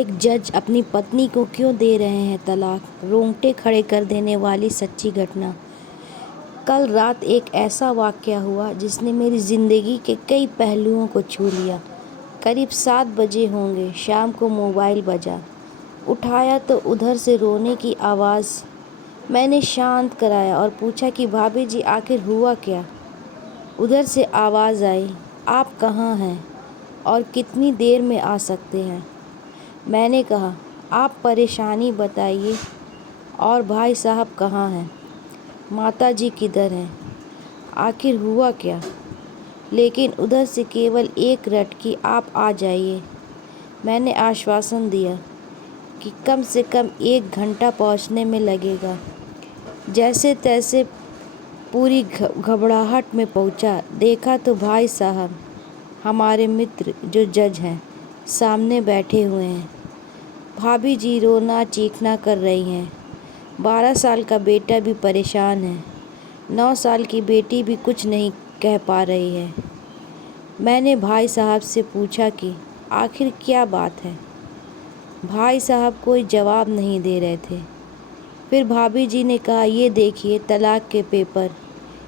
एक जज अपनी पत्नी को क्यों दे रहे हैं तलाक, रोंगटे खड़े कर देने वाली सच्ची घटना। कल रात एक ऐसा वाक़या हुआ जिसने मेरी ज़िंदगी के कई पहलुओं को छू लिया। करीब 7 बजे होंगे, शाम को मोबाइल बजा। उठाया तो उधर से रोने की आवाज़। मैंने शांत कराया और पूछा कि भाभी जी आखिर हुआ क्या। उधर से आवाज़ आई, आप कहाँ हैं और कितनी देर में आ सकते हैं। मैंने कहा, आप परेशानी बताइए और भाई साहब कहाँ हैं, माता जी किधर हैं, आखिर हुआ क्या। लेकिन उधर से केवल एक रटकी, आप आ जाइए। मैंने आश्वासन दिया कि कम से कम 1 घंटा पहुंचने में लगेगा। जैसे तैसे पूरी घबराहट में पहुंचा। देखा तो भाई साहब, हमारे मित्र जो जज हैं, सामने बैठे हुए हैं। भाभी जी रोना चीखना कर रही हैं। 12 साल का बेटा भी परेशान है। 9 साल की बेटी भी कुछ नहीं कह पा रही है। मैंने भाई साहब से पूछा कि आखिर क्या बात है। भाई साहब कोई जवाब नहीं दे रहे थे। फिर भाभी जी ने कहा, ये देखिए तलाक के पेपर,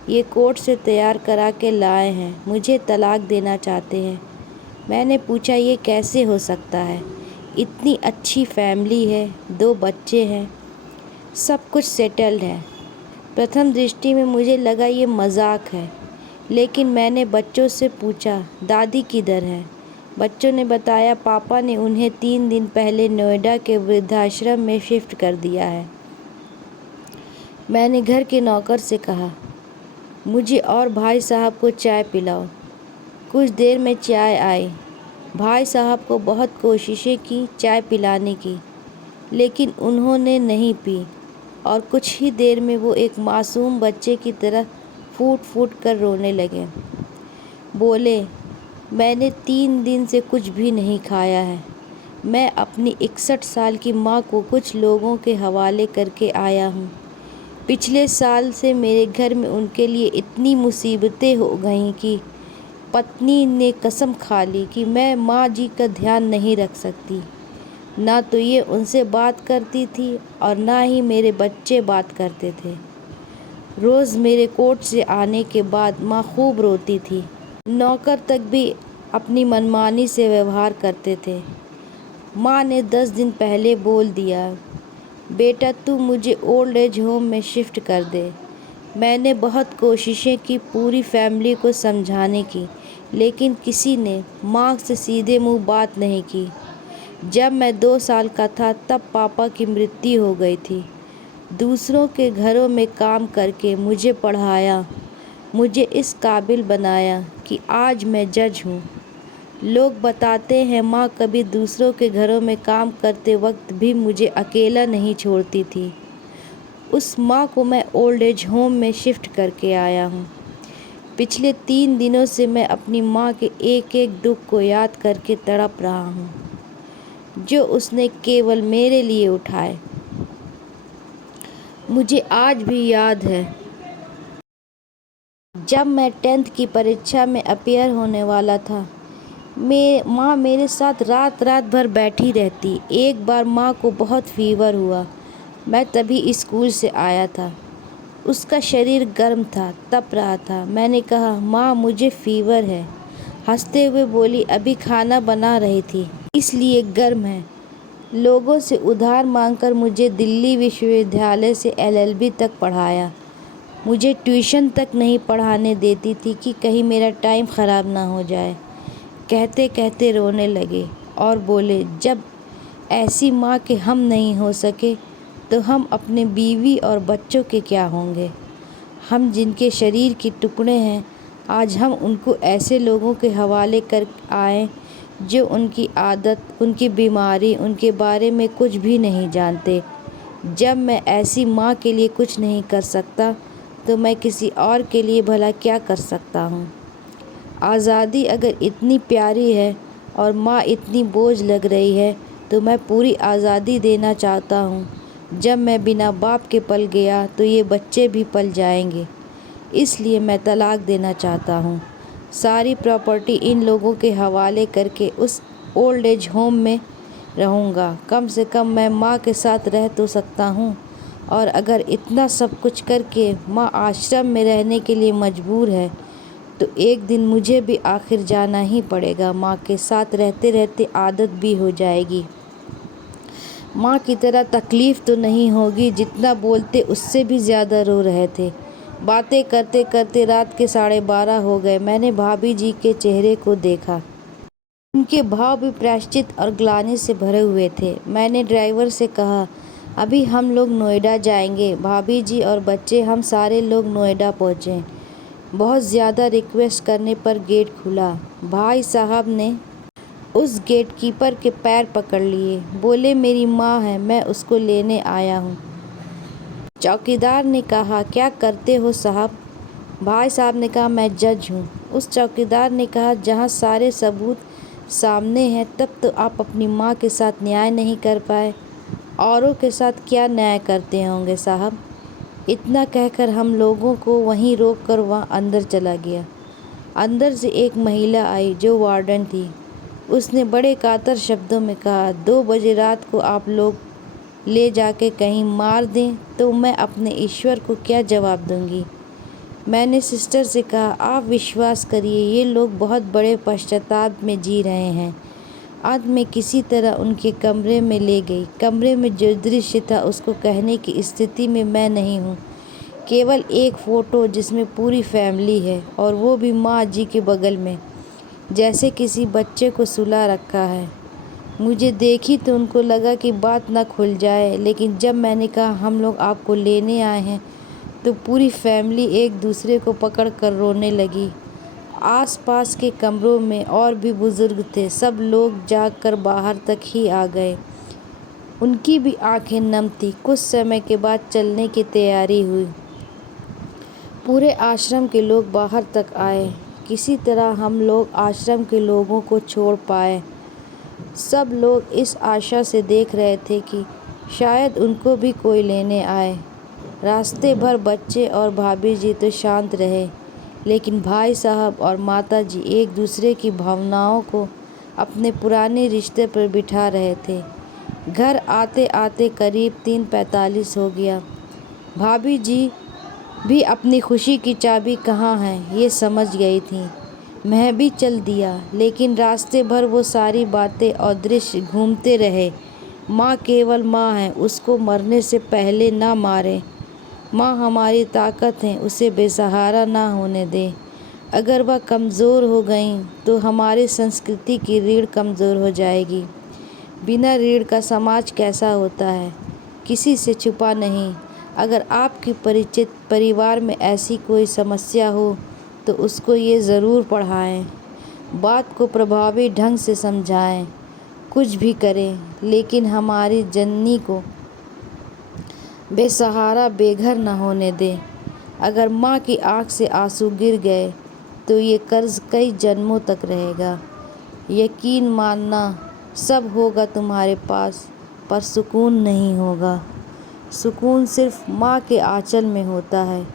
ये कोर्ट से तैयार करा के लाए हैं, मुझे तलाक देना चाहते हैं। मैंने पूछा, ये कैसे हो सकता है, इतनी अच्छी फैमिली है, 2 बच्चे हैं, सब कुछ सेटल्ड है। प्रथम दृष्टि में मुझे लगा ये मजाक है, लेकिन मैंने बच्चों से पूछा, दादी किधर है। बच्चों ने बताया, पापा ने उन्हें 3 दिन पहले नोएडा के वृद्धाश्रम में शिफ्ट कर दिया है। मैंने घर के नौकर से कहा, मुझे और भाई साहब को चाय पिलाओ। कुछ देर में चाय आई। भाई साहब को बहुत कोशिशें की चाय पिलाने की, लेकिन उन्होंने नहीं पी और कुछ ही देर में वो एक मासूम बच्चे की तरह फूट फूट कर रोने लगे। बोले, मैंने 3 दिन से कुछ भी नहीं खाया है। मैं अपनी 61 साल की माँ को कुछ लोगों के हवाले करके आया हूँ। पिछले साल से मेरे घर में उनके लिए इतनी मुसीबतें हो गईं कि पत्नी ने कसम खा ली कि मैं माँ जी का ध्यान नहीं रख सकती। ना तो ये उनसे बात करती थी और ना ही मेरे बच्चे बात करते थे। रोज़ मेरे कोर्ट से आने के बाद माँ खूब रोती थी। नौकर तक भी अपनी मनमानी से व्यवहार करते थे। माँ ने 10 दिन पहले बोल दिया, बेटा तू मुझे ओल्ड एज होम में शिफ्ट कर दे। मैंने बहुत कोशिशें की पूरी फैमिली को समझाने की, लेकिन किसी ने माँ से सीधे मुंह बात नहीं की। जब मैं 2 साल का था तब पापा की मृत्यु हो गई थी। दूसरों के घरों में काम करके मुझे पढ़ाया, मुझे इस काबिल बनाया कि आज मैं जज हूँ। लोग बताते हैं माँ कभी दूसरों के घरों में काम करते वक्त भी मुझे अकेला नहीं छोड़ती थी। उस माँ को मैं ओल्ड एज होम में शिफ्ट करके आया हूँ। पिछले 3 दिनों से मैं अपनी माँ के एक एक दुख को याद करके तड़प रहा हूँ, जो उसने केवल मेरे लिए उठाए। मुझे आज भी याद है जब मैं 10th की परीक्षा में अपीयर होने वाला था। माँ मेरे साथ रात रात भर बैठी रहती। एक बार माँ को बहुत फीवर हुआ। मैं तभी स्कूल से आया था। उसका शरीर गर्म था, तप रहा था। मैंने कहा, माँ मुझे फीवर है। हंसते हुए बोली, अभी खाना बना रही थी इसलिए गर्म है। लोगों से उधार मांगकर मुझे दिल्ली विश्वविद्यालय से LLB तक पढ़ाया। मुझे ट्यूशन तक नहीं पढ़ाने देती थी कि कहीं मेरा टाइम ख़राब ना हो जाए। कहते कहते रोने लगे और बोले, जब ऐसी माँ के हम नहीं हो सके तो हम अपने बीवी और बच्चों के क्या होंगे। हम जिनके शरीर के टुकड़े हैं, आज हम उनको ऐसे लोगों के हवाले कर आए जो उनकी आदत, उनकी बीमारी, उनके बारे में कुछ भी नहीं जानते। जब मैं ऐसी माँ के लिए कुछ नहीं कर सकता तो मैं किसी और के लिए भला क्या कर सकता हूँ। आज़ादी अगर इतनी प्यारी है और माँ इतनी बोझ लग रही है तो मैं पूरी आज़ादी देना चाहता हूँ। जब मैं बिना बाप के पल गया तो ये बच्चे भी पल जाएंगे। इसलिए मैं तलाक देना चाहता हूँ। सारी प्रॉपर्टी इन लोगों के हवाले करके उस ओल्ड एज होम में रहूँगा। कम से कम मैं माँ के साथ रह तो सकता हूँ। और अगर इतना सब कुछ करके माँ आश्रम में रहने के लिए मजबूर है तो एक दिन मुझे भी आखिर जाना ही पड़ेगा। माँ के साथ रहते रहते आदत भी हो जाएगी। माँ की तरह तकलीफ़ तो नहीं होगी। जितना बोलते उससे भी ज़्यादा रो रहे थे। बातें करते करते रात के 12:30 हो गए। मैंने भाभी जी के चेहरे को देखा। उनके भाव भी प्रायश्चित और ग्लानि से भरे हुए थे। मैंने ड्राइवर से कहा, अभी हम लोग नोएडा जाएंगे। भाभी जी और बच्चे हम सारे लोग नोएडा पहुँचे। बहुत ज़्यादा रिक्वेस्ट करने पर गेट खुला। भाई साहब ने उस गेट कीपर के पैर पकड़ लिए। बोले, मेरी माँ है, मैं उसको लेने आया हूँ। चौकीदार ने कहा, क्या करते हो साहब? भाई साहब ने कहा, मैं जज हूँ। उस चौकीदार ने कहा, जहाँ सारे सबूत सामने हैं तब तो आप अपनी माँ के साथ न्याय नहीं कर पाए, औरों के साथ क्या न्याय करते होंगे साहब? इतना कहकर हम लोगों को वहीं रोक कर वहाँ अंदर चला गया। अंदर से एक महिला आई जो वार्डन थी। उसने बड़े कातर शब्दों में कहा, 2 बजे रात को आप लोग ले जाके कहीं मार दें तो मैं अपने ईश्वर को क्या जवाब दूंगी? मैंने सिस्टर से कहा, आप विश्वास करिए, ये लोग बहुत बड़े पश्चाताप में जी रहे हैं। आज मैं किसी तरह उनके कमरे में ले गई। कमरे में जो दृश्य था उसको कहने की स्थिति में मैं नहीं हूँ। केवल एक फ़ोटो जिसमें पूरी फैमिली है और वो भी माँ जी के बगल में, जैसे किसी बच्चे को सुला रखा है। मुझे देखी तो उनको लगा कि बात ना खुल जाए, लेकिन जब मैंने कहा हम लोग आपको लेने आए हैं तो पूरी फैमिली एक दूसरे को पकड़ कर रोने लगी। आसपास के कमरों में और भी बुजुर्ग थे। सब लोग जागकर बाहर तक ही आ गए। उनकी भी आंखें नम थी। कुछ समय के बाद चलने की तैयारी हुई। पूरे आश्रम के लोग बाहर तक आए। किसी तरह हम लोग आश्रम के लोगों को छोड़ पाए। सब लोग इस आशा से देख रहे थे कि शायद उनको भी कोई लेने आए। रास्ते भर बच्चे और भाभी जी तो शांत रहे, लेकिन भाई साहब और माता जी एक दूसरे की भावनाओं को अपने पुराने रिश्ते पर बिठा रहे थे। घर आते आते करीब 3:45 हो गया। भाभी जी भी अपनी खुशी की चाबी कहाँ है ये समझ गई थी। मैं भी चल दिया, लेकिन रास्ते भर वो सारी बातें और दृश्य घूमते रहे। माँ केवल माँ है, उसको मरने से पहले ना मारें। माँ हमारी ताकत है, उसे बेसहारा ना होने दें। अगर वह कमज़ोर हो गई तो हमारी संस्कृति की रीढ़ कमज़ोर हो जाएगी। बिना रीढ़ का समाज कैसा होता है, किसी से छुपा नहीं। अगर आपके परिचित परिवार में ऐसी कोई समस्या हो तो उसको ये ज़रूर पढ़ाएं, बात को प्रभावी ढंग से समझाएं। कुछ भी करें, लेकिन हमारी जननी को बेसहारा बेघर न होने दें। अगर माँ की आँख से आंसू गिर गए तो ये कर्ज कई जन्मों तक रहेगा। यकीन मानना, सब होगा तुम्हारे पास, पर सुकून नहीं होगा। सुकून सिर्फ माँ के आंचल में होता है।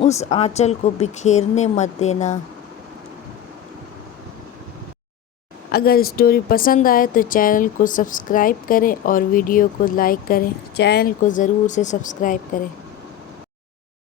उस आंचल को बिखेरने मत देना। अगर स्टोरी पसंद आए तो चैनल को सब्सक्राइब करें और वीडियो को लाइक करें। चैनल को ज़रूर से सब्सक्राइब करें।